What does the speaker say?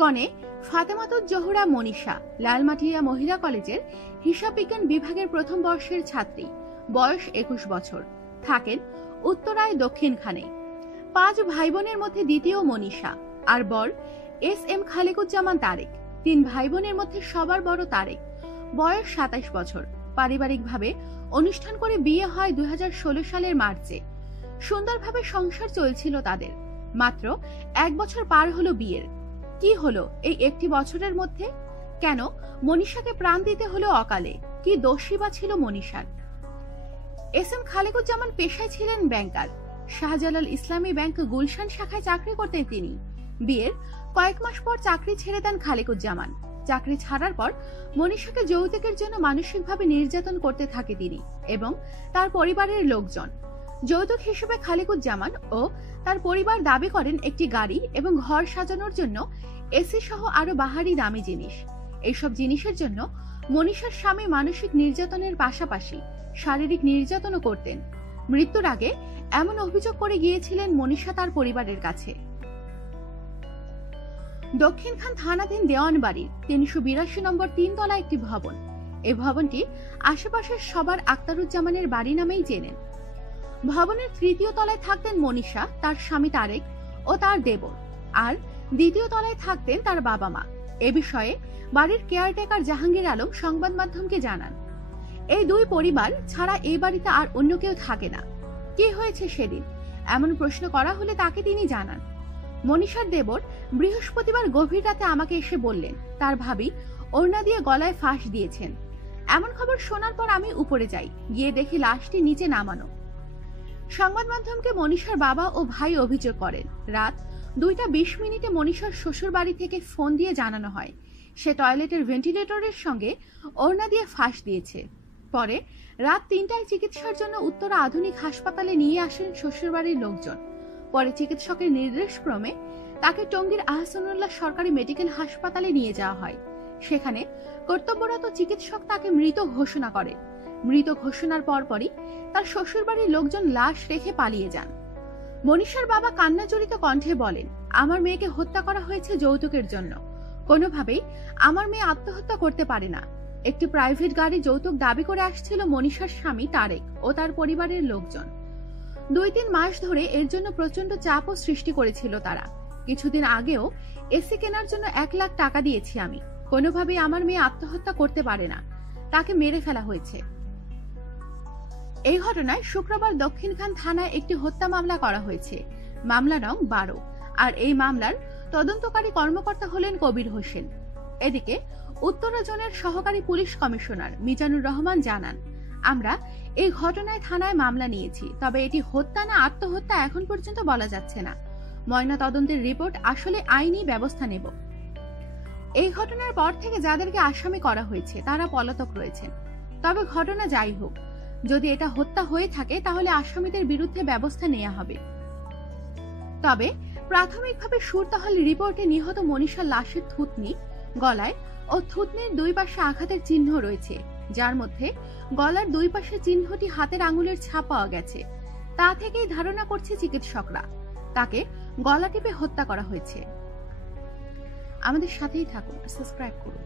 কনে ফাতেমাতুজ জোহরা মনীষা লালমাটিয়া মহিলা কলেজের হিসাব বিজ্ঞান বিভাগের প্রথম বর্ষের ছাত্রী, বয়স 21 বছর, থাকেন উত্তরায় দক্ষিণখানে। 5 ভাই বোনের মধ্যে দ্বিতীয় মনীষা, আর বর SM খালেকুজ্জামান তারেক। 3 ভাই বোনের মধ্যে সবার বড় তারেক, বয়স 27 বছর। পারিবারিকভাবে অনুষ্ঠান করে বিয়ে হয় 2016 সালের মার্চে। সুন্দরভাবে সংসার চলছিল তাদের। মাত্র 1 বছর পার হলো বিয়ের। কি হলো এই 1 বছরের মধ্যে? কেন মনীষাকে প্রাণ দিতে হলো অকালে? কি দোষী বা ছিল মনীষার? SM খালেকুজ্জামান পেশায় ছিলেন ব্যাংকার। শাহজালাল ইসলামী ব্যাংক গুলশান শাখায় চাকরি করতেন তিনি। বিয়ের কয়েক মাস পর চাকরি ছেড়ে দেন খালেকুজ্জামান। চাকরি ছাড়ার পর মনীষাকে যৌতুকের জন্য মানসিকভাবে নির্যাতন করতে থাকে তিনি এবং তার পরিবারের লোকজন। যৌতুক হিসেবে খালেকুজ্জামান ও তার পরিবার দাবি করেন একটি গাড়ি এবং ঘর সাজানোর জন্য এসি সহ আরো বাহারি দামি জিনিস। এইসব জিনিসের জন্য মনীষার স্বামী মানসিক নির্যাতনের পাশাপাশি শারীরিক নির্যাতনও করতেন। মৃত্যুর আগে এমন অভিযোগ করে গিয়েছিলেন মনীষা তার পরিবারের কাছে। দক্ষিণখান থানাধীন দেওয়ানবাড়ির 382 নম্বর 3 তলা একটি ভবন। এই ভবনটি আশেপাশের সবার আক্তারুজ্জামানের বাড়ি নামেই চেনেন। ভবনের 3য় তলায় থাকতেন মনীষা, তার স্বামী তারেক ও তার দেবর, আর 2য় তলায় থাকতেন তার বাবা মা। এ বিষয়ে বাড়ির কেয়ারটেকার জাহাঙ্গীর আলম সংবাদ মাধ্যমকে জানান, এই 2 পরিবার ছাড়া এই বাড়িতে আর অন্য কেউ থাকে না। কি হয়েছে সেদিন এমন প্রশ্ন করা হলে তাকে তিনি জানান, মনীষার দেবর বৃহস্পতিবার গভীর রাতে আমাকে এসে বললেন তার ভাবি ওড়না দিয়ে গলায় ফাঁস দিয়েছেন। এমন খবর শোনার পর আমি উপরে যাই, গিয়ে দেখি লাশটি নিচে নামানো। সংবাদ মাধ্যমকে মনীষার বাবা ও ভাই অভিযোগ করেন, রাত 2:20 মনীষার শ্বশুর বাড়ি থেকে ফোন দিয়ে জানানো হয় সে টয়লেটের ভেন্টিলেটরের সঙ্গে ওড়না দিয়ে ফাঁস দিয়েছে। পরে রাত 3টায় চিকিৎসার জন্য উত্তরা আধুনিক হাসপাতালে নিয়ে আসেন শ্বশুরবাড়ির লোকজন। পরে চিকিৎসকের নির্দেশক্রমে তাকে টঙ্গীর আহসানুল্লাহ সরকারি মেডিকেল হাসপাতালে নিয়ে যাওয়া হয়। সেখানে কর্তব্যরত চিকিৎসক তাকে মৃত ঘোষণা করেন। মৃত ঘোষণার পরপরই তার শ্বশুরবাড়ির লোকজন লাশ রেখে পালিয়ে যান। মনীষার বাবা কান্নাজড়িত কণ্ঠে বলেন, আমার মেয়েকে হত্যা করা হয়েছে যৌতুকের জন্য। কোনোভাবেই আমার মেয়ে আত্মহত্যা করতে পারে না। একটি প্রাইভেট গাড়ি যৌতুক দাবি করে আসছিল মনীষার স্বামী তারেক ও তার পরিবারের লোকজন। 2-3 মাস ধরে এর জন্য প্রচন্ড চাপও সৃষ্টি করেছিল তারা। কিছুদিন আগেও এসি কেনার জন্য 1 লাখ টাকা দিয়েছি আমি। কোনোভাবেই আমার মেয়ে আত্মহত্যা করতে পারে না, তাকে মেরে ফেলা হয়েছে। এই ঘটনায় শুক্রবার দক্ষিণখান থানায় একটি হত্যা মামলা করা হয়েছে, মামলা নং 12, আর এই মামলার তদন্তকারী কর্মকর্তা হলেন কবির হোসেন। এদিকে উত্তরা জোনের সহকারী পুলিশ কমিশনার মিজানুর রহমান জানান, আমরা এই ঘটনায় থানায় মামলা নিয়েছি, তবে এটি হত্যা না আত্মহত্যা এখন পর্যন্ত বলা যাচ্ছে না। ময়না তদন্তের রিপোর্ট আসলে আইনি ব্যবস্থা নেব। এই ঘটনার পর থেকে যাদেরকে আসামি করা হয়েছে তারা পলাতক রয়েছেন। তবে ঘটনা যাই হোক, যদি এটা হত্যা হয়ে থাকে তাহলে আসামিদের বিরুদ্ধে ব্যবস্থা নেওয়া হবে। তবে প্রাথমিকভাবে সুরতহাল রিপোর্টে নিহত মনীষার লাশের থুতনি, গলায় ও থুতনির 2 পাশে আঘাতের চিহ্ন রয়েছে, যার মধ্যে গলার 2 পাশের চিহ্নটি হাতের আঙুলের ছাপ পাওয়া গেছে। তা থেকেই ধারণা করছে চিকিৎসকরা তাকে গলা টিপে হত্যা করা হয়েছে। আমাদের সাথেই থাকুন, সাবস্ক্রাইব করুন।